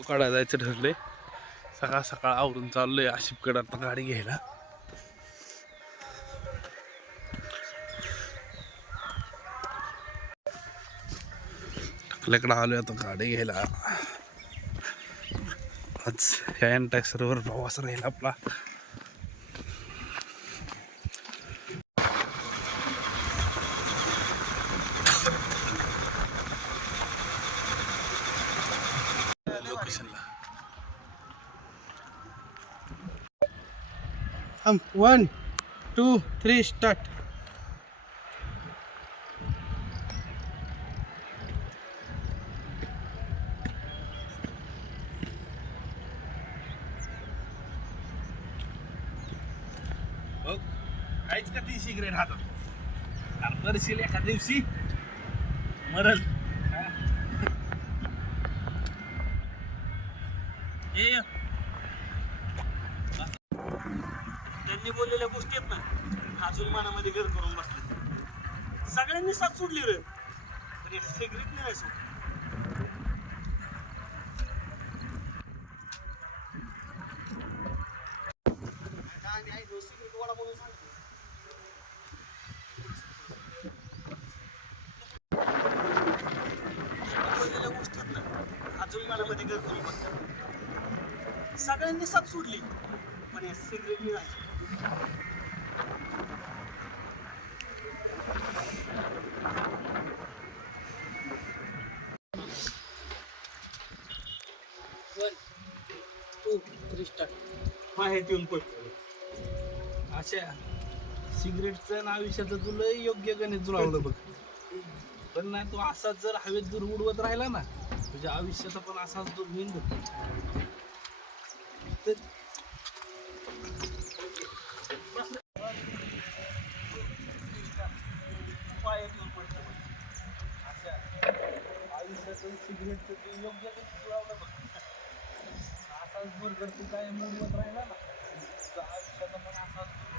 काढायला जायचं ठरलंय. सकाळ सकाळ आवरून चाललोय आशिफकडे आता गाडी घ्यायला. आपल्याकडे आलोय आता गाडी घ्यायला. आज ह्या एनटॅक्सवर प्रवास राहील आपला. लोकेशनला 1 2 3 स्टार्ट. काहीच का ती सिगरेट हातात मरशील एका दिवशी मरल. त्यांनी बोललेल्या गोष्टी आहेत ना, अजून मनामध्ये घर करून बसले. सगळ्यांनी साथ सोडली रे, पण सिगरेट नाही सोडली. अजून मनामध्ये घर करून बसले. सगळ्यांनी साथ सोडली, पण सिगरेट नाही. माहिती पडतो अशा सिगरेटचं आणि आयुष्याचं तुला योग्य गणित जुळवलं बघ. पण नाही तू असाच जर हवेत दूर उडवत राहिला ना, तुझ्या आयुष्याचा पण असाच दूर होईल बघ. आयुष्याचं सिगरेटचं ते योग्य गणित जुळवलं बघ. असाच दूर जर तू काय उडवत राहिला ना, तुझ्या आयुष्याचा पण असाच दूर.